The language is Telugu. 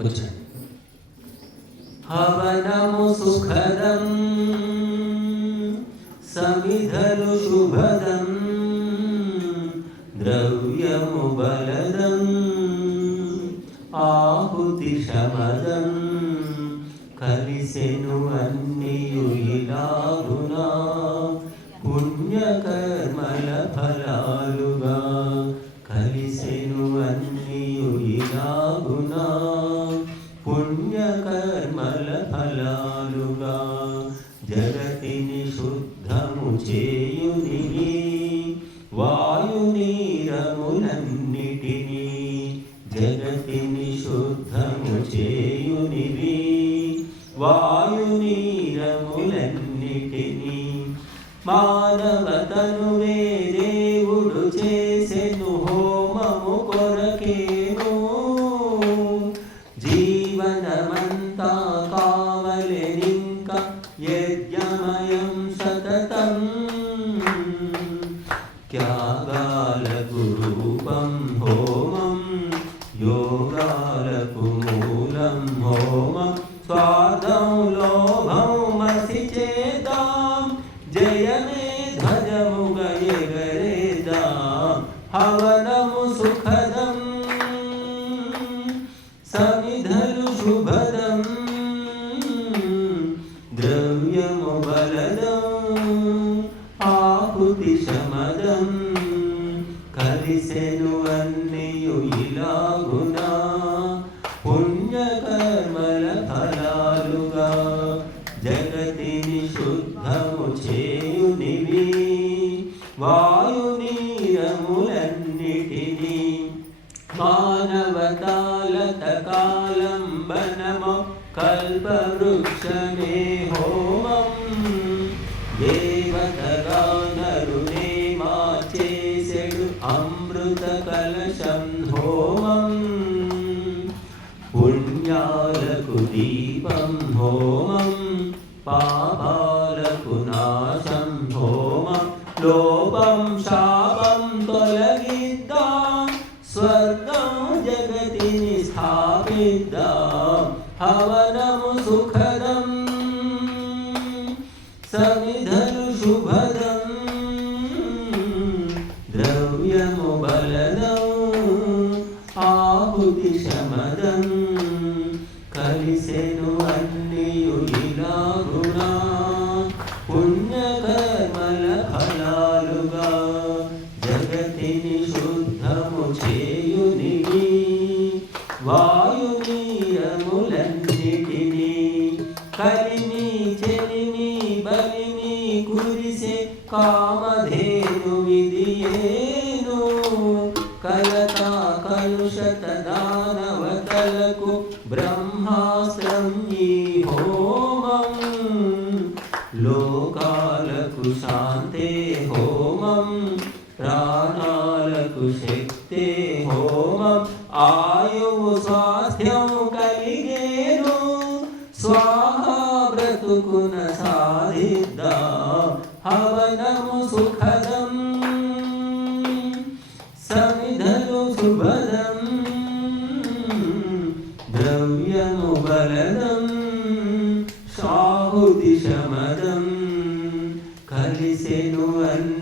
వచ్చాయి హవనము సుఖదం సమిధలు శుభదం ద్రవ్యము బలదం ఆహుతి శమదం కలిసెను అన్నియు ఇలాగునా పుణ్యకర్మల ఫలాలు పుణ్యకర్మల ఫలాలుగా జగతిని శుద్ధము చేయుని వాయునీరములన్నిటినీ జగతిని శుద్ధము చేయునివి. వాయునీరములన్నిటినీ మానవతను దేవుడు సుఖదం సమిధలు శుభదం ద్రవ్యము బలదం ఆహుతి శమదం కలిసెను అన్నియు ఇలాగునా పుణ్యకర్మల ఫలాలుగా జగతిని శుద్ధము చేయునివి వా మానవతాలత కాలంబనము కల్పవృక్షమే హోమం దేవతగా నరునే మార్చేసెడు అమృత కలశం హోమం పుణ్యాలకు దీపం హోమం పాపాలకు స్థాపిద్దాం హవనము కలిమి చెలిమి బలిమి కురిసే కామధేను విధియేను కలతా కలుషత దానవతలకు బ్రహ్మాస్త్రం ఈ హోమం లోకాలకు శాంతే హోమం ప్రాణాలకు శక్తే బ్రతుకున సాధిద్దాం. హవనము సుఖదం సమిధలు శుభదం ద్రవ్యము బలదం సాహుతి శమదం. కలిసెను అన్న